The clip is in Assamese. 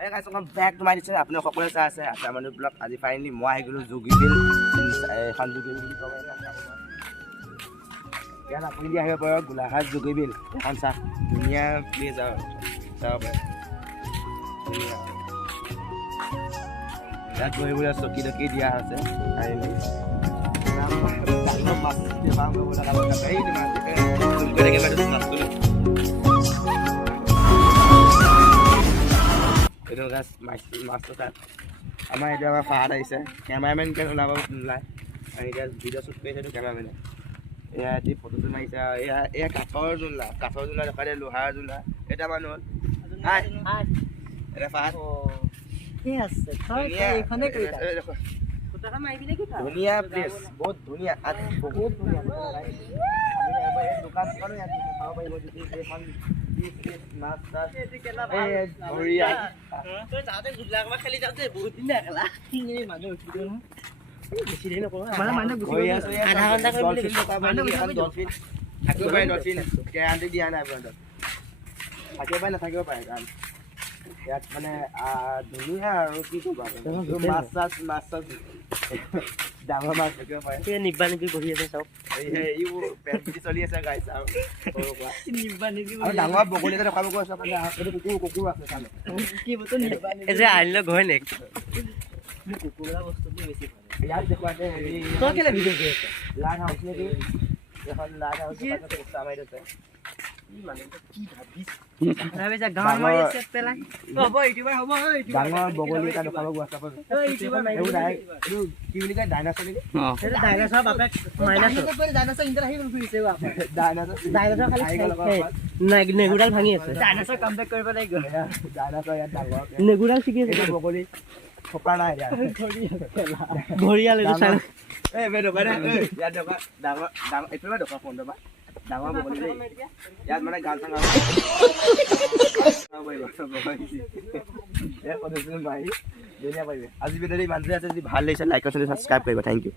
গাইছ বেক তোমাৰ দিছে আপুনি সকলোৱে চাই আছে আছাম মানুহ ব্লগ আজি ফাইনেলি মই আহি গ'লো যোগীবিল এখন যোগীবিল বুলি ক'ব ইয়াত আপুনি আহিব পাৰে গোলাঘাট যোগীবিল এখন চাহ ধুনীয়া প্লেচ আৰু চাব পাৰে ইয়াত বহিবলৈ চকী তকী দিয়া হৈছে finally itu guys master kan ama itu ama Fahad aise cameraman kan ulaba nulai ani dia video shoot kore itu cameraman ya di foto tu naisa ya kathor jula dekhare lohar jula eta manol hai eta Fahad কি আছে থৈ এইখনে কইতা কুটাকা মাইবিলে কি ধুনিয়া প্লেস বহুত ধুনিয়া আজ বহুত ধুনিয়া আমি এবাৰ দোকান কৰে ইয়াত খাব পাৰিব যদি এখন মাছ এটি কেলা ভাল ধৰিয়া তই যাতে গুডলাকবা খেলি যাতে বহুত দিন খেলা এই মানুহ উঠিলো না বেছি দিন নকৰো মানে গুছি আধা ঘন্টা কৰি মানুহ ডলফিন থাকিব পাৰে ডলফিন গ্যাৰান্টি দিয়া নাই আপোনাক থাকিব পাৰে নাথাকিব পাৰে কাৰণ ইয়াত মানে ধুনীয়া আৰু কি ক'বা মাছ ডাঙৰ মাছ থাকিব পাৰে নিব্বা নিবি বহি আছে চাওক এইবোৰ পেণ্টি চলি আছে গাইছ আৰু নিব্বা নিবি আৰু ডাঙৰ বগলী এটা দেখাব কৈছে মানে এইটো কুকুৰ আছে চালে কি বস্তু নিব্বা নিবি এই যে আইলে ঘৰ নেক কুকুৰা বস্তুটো বেছি ভাল ইয়াত দেখুৱাতে হেৰি তই কেলে ভিডিঅ' কৰি আছে লাইট হাউচ নেকি এখন লাইট হাউচ আছে পোষ্টাৰ মাৰি আছে ডাঙৰ বগলী এটা দেখাব হোৱাটছআপত কি বুলি কয় ডাইনাছৰ নেকি ডাইনাছৰ বাপেক ডাইনাছৰ ইণ্টাৰ আহি ফুৰিছে ডাইনাছৰ খালি নেগুডাল ভাঙি আছে ডাইনাছৰ কামবেক কৰিব লাগিব ডাইনাছৰ ইয়াত ডাঙৰ নেগুডাল শিকি আছে বগলী থপা নাই ঘৰিয়াল এইটো চাই এই বে দোকানে ইয়াত দোকান ডাঙৰ ডাঙৰ এইটো দোকান ফোন দবা ডাঙৰ বগলী ইয়াত মানে গান চাং আজি ভিডিঅ'টো ইমানতে আছে যদি ভাল লাগিছে লাইক আৰু ছাবস্ক্ৰাইব কৰিব থেংক ইউ